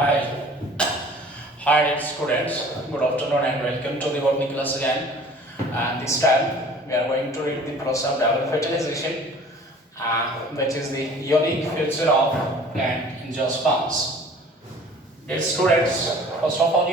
Hi, hi students. Good afternoon and welcome to the botany class again. And this time we are going to read the process of double fertilization, which is the unique feature of plant angiosperms. Dear students, first of all,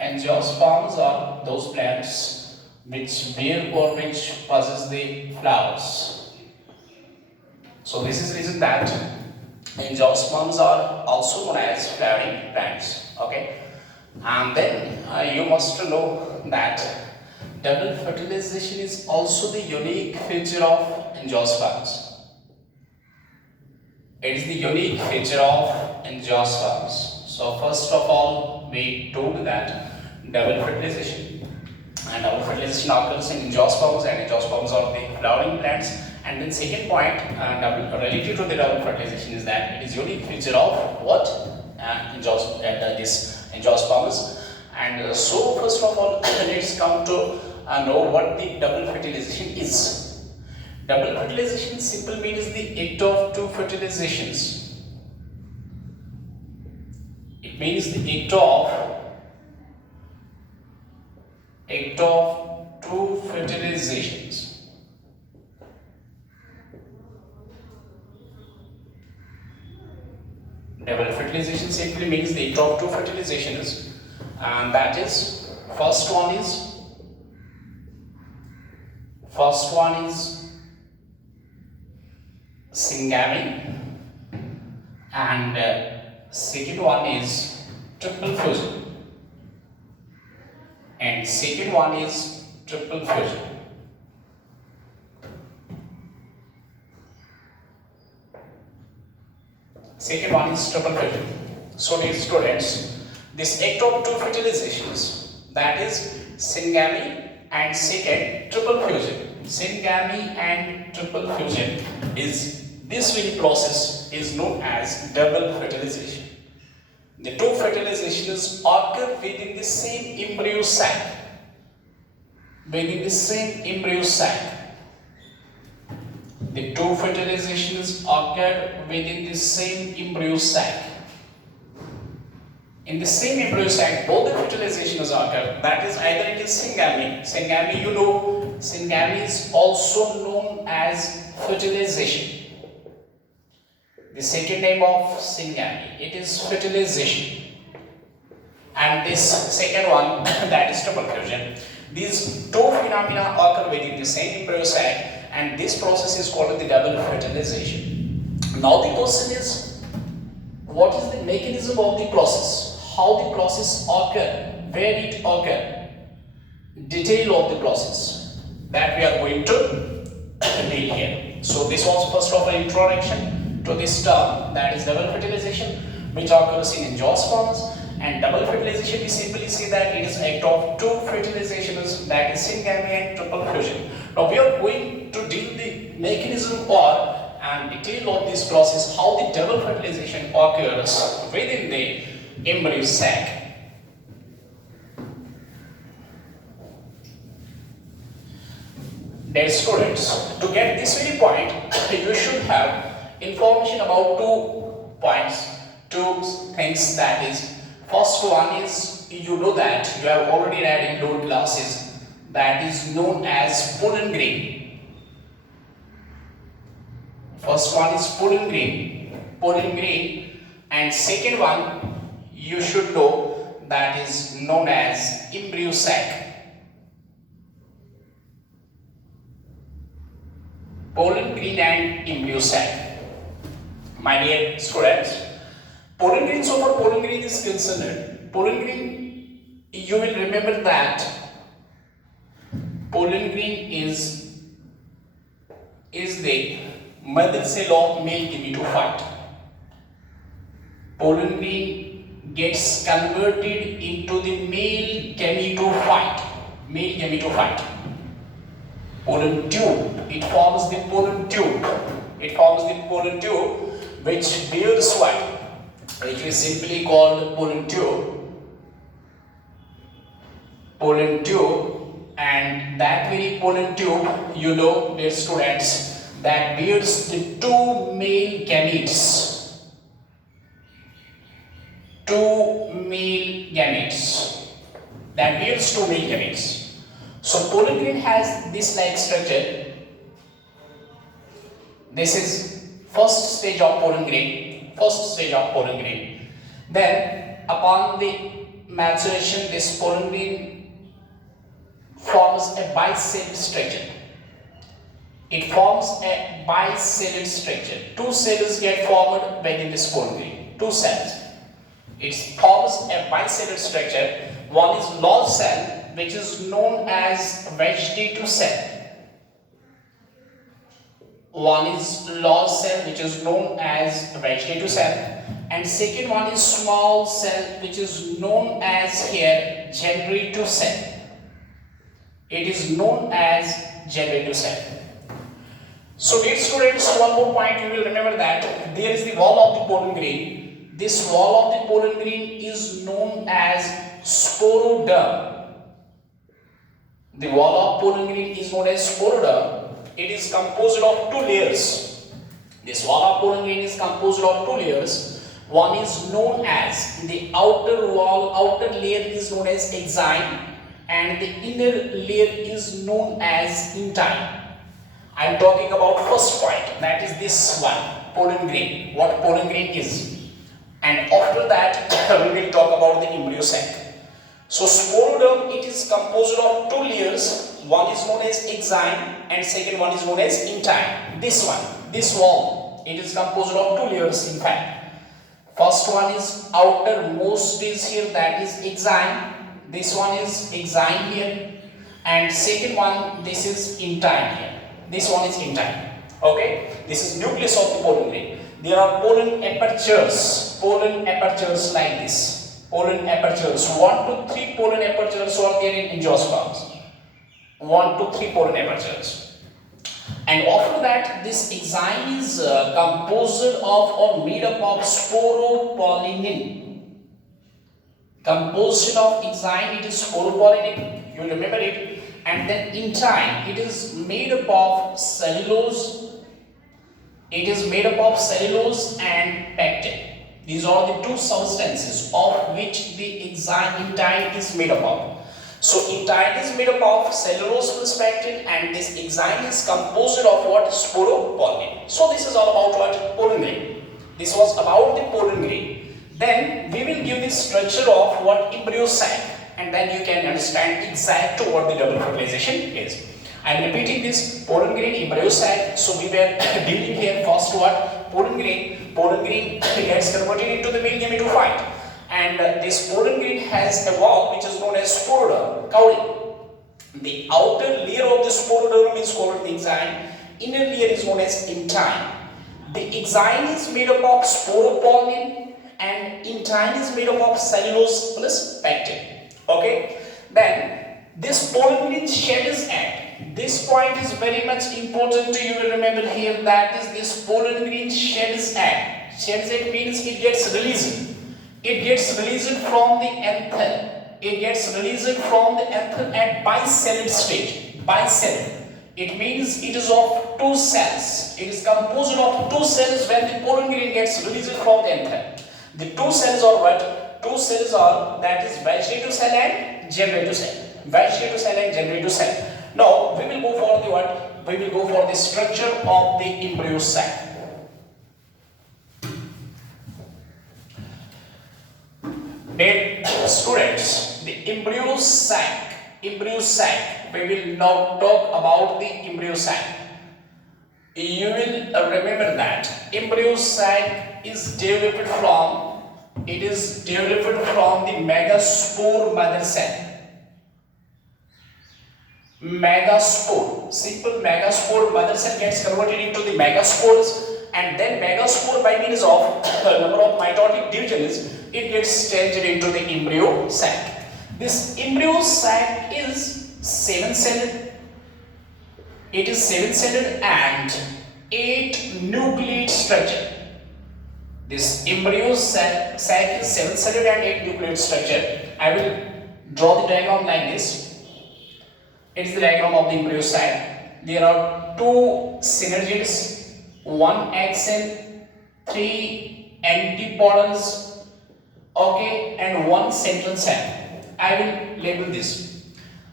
angiosperms are those plants which bear or which possess the flowers. So this is the reason that angiosperms are also known as flowering plants. Okay, and then you must know that double fertilization is also the unique feature of angiosperms. It is the unique feature of angiosperms. So first of all, we told that double fertilization occurs in angiosperms, and angiosperms are the flowering plants. And then second point related to the double fertilization is that it is unique feature of what this angiosperms. And so first of all, let's come to know what the double fertilization is. Double fertilization simple means the act of two fertilizations. It means the act of two fertilizations. Double fertilization simply means the act of two fertilizations, and that is first one is syngamy, and second one is triple fusion, and second one is triple fusion. Second one is triple fusion. So dear students, this act of two fertilizations, that is syngamy and second triple fusion. Syngamy and triple fusion is this very process is known as double fertilization. The two fertilizations occur within the same embryo sac. Within the same embryo sac. The two fertilizations occur within the same embryo sac. In the same embryo sac, both the fertilizations occur. That is either it is syngamy. Syngamy, syngamy is also known as fertilization. The second name of syngamy, it is fertilization. And this second one, that is triple fusion. These two phenomena occur within the same embryo sac, and this process is called the double fertilization. Now the question is, what is the mechanism of the process? How the process occur? Where it occur? Detail of the process that we are going to deal here. So this was first of all introduction to this term, that is double fertilization, which occurs in angiosperms. And double fertilization, we simply say that it is act of two fertilizations, that is syngamy and triple fusion. Now we are going to deal the mechanism or and detail of this process, how the double fertilization occurs within the embryo sac. Dear students, to get this very point, you should have information about 2 points, 2 things, that is, first one is, you know that you have already read in lower classes, that is known as pollen grain. First one is pollen grain, and second one you should know, that is known as embryo sac. Pollen grain and embryo sac. My dear students, pollen grain, so for pollen grain is concerned, pollen grain, you will remember that pollen grain is the mother cell of male gametophyte. Pollen grain gets converted into the male gametophyte. Pollen tube. It forms the pollen tube. Which bears what? Which is simply called pollen tube. And that very pollen tube, you know, dear students, that bears the two male gametes. Two gametes that yields two male gametes. So pollen grain has this like structure. This is first stage of pollen grain. First stage of pollen grain. Then upon the maturation, this pollen grain forms a bicelled structure. It forms a bicelled structure. Two cells get formed within this pollen grain. Two cells. It forms a bicelled structure. One is large cell, which is known as vegetative cell. One is large cell, which is known as vegetative cell, and second one is small cell, which is known as here generative cell. It is known as generative cell. So dear students, one more point you will remember that there is the wall of the pollen grain. This wall of the pollen grain is known as sporoderm. The wall of pollen grain is known as sporoderm. It is composed of two layers. This wall of pollen grain is composed of two layers. One is known as the outer wall, outer layer is known as exine, and the inner layer is known as intine. I am talking about first point, that is this one, pollen grain, what pollen grain is. And after that, we will talk about the embryo sac. So sporoderm, it is composed of two layers. One is known as exine and second one is known as intine. This one, this wall, it is composed of two layers in fact. First one is outermost is here, that is exine. This one is exine here. And second one, this is intine here. This one is intine. Okay, this is nucleus of the pollen grain. There are pollen apertures like this. Pollen apertures, 1 to 3 pollen apertures are there in angiosperms. 1 to 3 pollen apertures. And after that, this exine is composed of or made up of sporopollenin. Composition of exine, it is sporopollenin. You remember it. And then intine, it is made up of cellulose. It is made up of cellulose and pectin. These are the two substances of which the intine is made up of. So intine is made up of cellulose plus pectin, and this exine is composed of what? Sporopollenin. So this is all about what? Pollen grain. This was about the pollen grain. Then we will give the structure of what? Embryo sac. And then you can understand exactly what the double fertilization is. I am repeating this: pollen grain, embryo sac. So we were dealing here first what? Pollen grain. Pollen grain gets converted into the male gametophyte, and this pollen grain has a wall which is known as sporoderm, cowling. The outer layer of the sporoderm is called the exine. Inner layer is known as intine. The exine is made up of sporopollenin, and intine is made up of cellulose plus pectin. Okay, then this pollen grain sheds egg. This point is very much important to you will remember here, that is this pollen grain sheds egg. Sheds egg means it gets released. It gets released from the anther. It gets released from the anther at bicelled stage. Bicelled. It means it is of two cells. It is composed of two cells when the pollen grain gets released from the anther. The two cells are what? Two cells are, that is vegetative cell and generative cell. Vegetative cell and generative cell. Now we will go for the what? We will go for the structure of the embryo sac. Dear students, the embryo sac. Embryo sac. We will now talk about the embryo sac. You will remember that embryo sac is developed from the megaspore mother cell. Megaspore, simple megaspore mother cell gets converted into the megaspores, and then megaspore by means of number of mitotic divisions, it gets changed into the embryo sac. This embryo sac is 7-celled. It is 7-celled and 8 nucleate structure. This embryo sac is 7-celled and 8 nucleate structure. I will draw the diagram like this. It is the diagram of the embryo sac. There are 2 synergids, 1 axon, 3 antipodals okay, and one central cell. I will label this.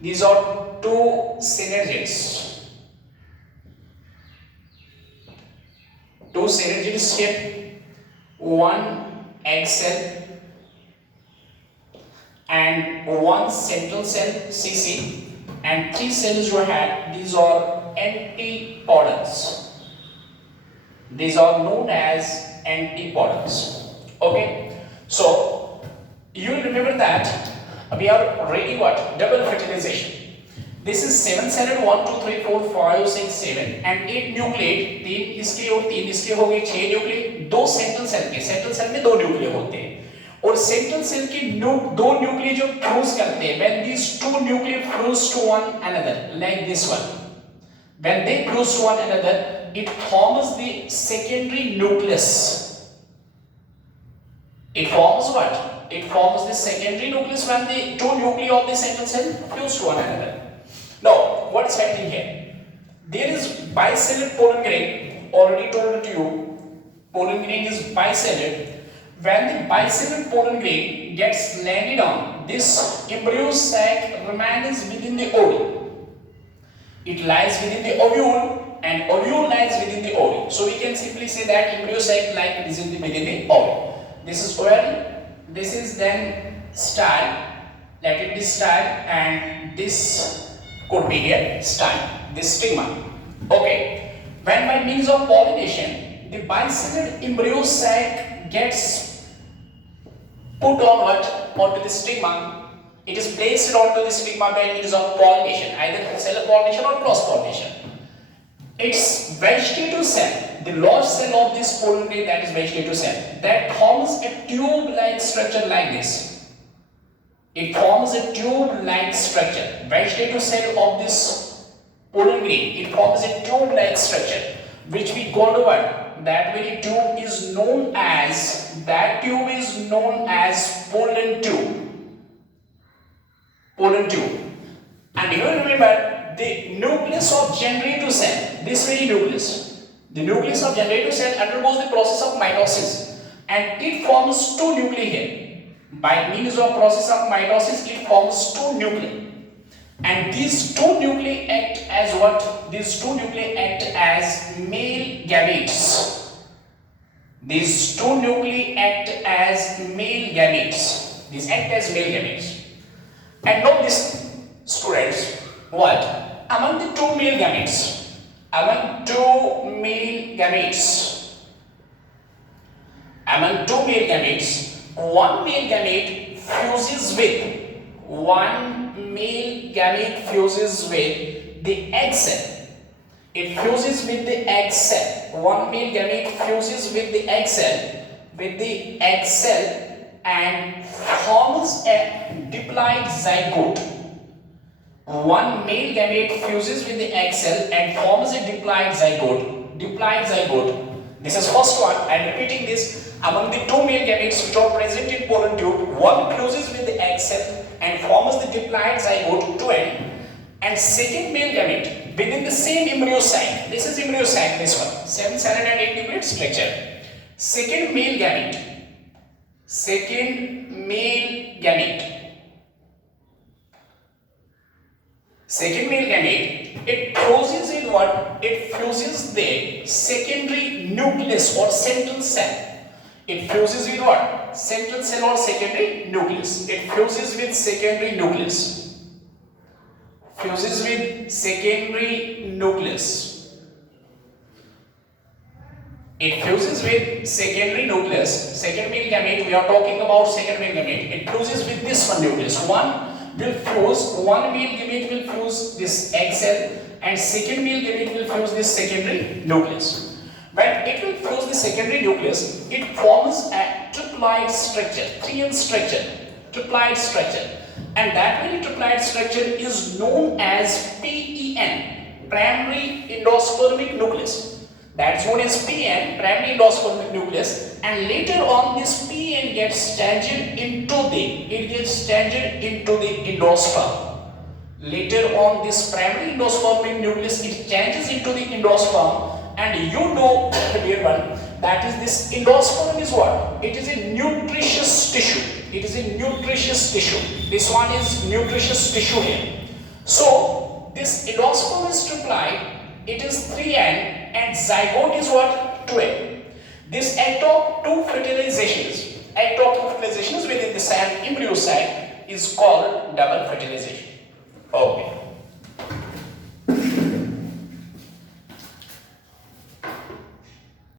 These are two synergids. Two synergids here, one egg cell and one central cell CC, and three cells you have. These are antipodals. These are known as antipodals. Okay, so you will remember that we are ready what? Double fertilization. This is 7-celled 1, 2, 3, 4, 5, 6, 7 and 8 nucleate, 3 इसके और 3 इसके हो गए 6 nucleate, दो central cell के, central cell में दो nucleus होते हैं और सेंट्रल सेल के दो न्यूक्लियस जो फ्यूज करते हैं, when these two nuclei fuse to one another like this one, when they fuse to one another, it forms the secondary nucleus. It forms what? It forms the secondary nucleus when the two nuclei of the central cell fuse to one another. Now, what is happening here? There is bicellate pollen grain. Already told to you, pollen grain is bicellate. When the bicellate pollen grain gets landed on, this embryo sac remains within the ovule. It lies within the ovule, and ovule lies within the ovary. So we can simply say that embryo sac lies within the ovary. This is ovary. This is then style. Let it be style, and this could be here style, this stigma. Okay, when by means of pollination, the bicellate embryo sac gets put on what? Onto the stigma. It is placed onto the stigma by means of pollination, either cell pollination or cross pollination. Its vegetative cell, the large cell of this pollen grain, that is vegetative cell, that forms a tube-like structure like this. It forms a tube-like structure. Vegetative cell of this pollen grain, it forms a tube-like structure, which we call the what? That very tube is known as, pollen tube. Pollen tube. And you remember the nucleus of generative cell, this very nucleus. The nucleus of generative cell undergoes the process of mitosis, and it forms two nuclei here. By means of process of mitosis, it forms two nuclei, and these two nuclei act as what? These two nuclei act as male gametes. These two nuclei act as male gametes. These act as male gametes. And note this, students, what? Among the two male gametes, one male gamete fuses with the egg cell. It fuses with the egg cell. One male gamete fuses with the egg cell, and forms a diploid zygote. One male gamete fuses with the egg cell and forms a diploid zygote. This is first one. I am repeating this. Among the two male gametes which are present in pollen tube, one fuses with the egg cell and forms the diploid zygote to end. And second male gamete within the same embryo sac. This is embryo sac, this one. 7-celled and 8 nucleate structure. Second male gamete, it fuses in what? It fuses the secondary nucleus or central cell. It fuses with what? Central cell or secondary nucleus. It fuses with secondary nucleus. It fuses with secondary nucleus. Second male gamete, we are talking about second male gamete. It fuses with this one nucleus. One male gamete will fuse this egg cell, and second male gamete will fuse this secondary nucleus. When it will fuse the secondary nucleus, it forms a triploid structure, triploid structure, and that very triploid structure is known as PEN, primary endospermic nucleus. That's known as PN, primary endospermic nucleus, and later on this PN gets tangent into the endosperm. Later on this primary endospermic nucleus, it changes into the endosperm, And you know, dear one, that is this endosperm is what? It is a nutritious tissue. It is a nutritious tissue. This one is nutritious tissue here. So this endosperm is triplied. It is 3N and zygote is what? 2N. This ectope to fertilizations. Ectope to fertilizations within the cell, embryo cell, is called double fertilization. Okay.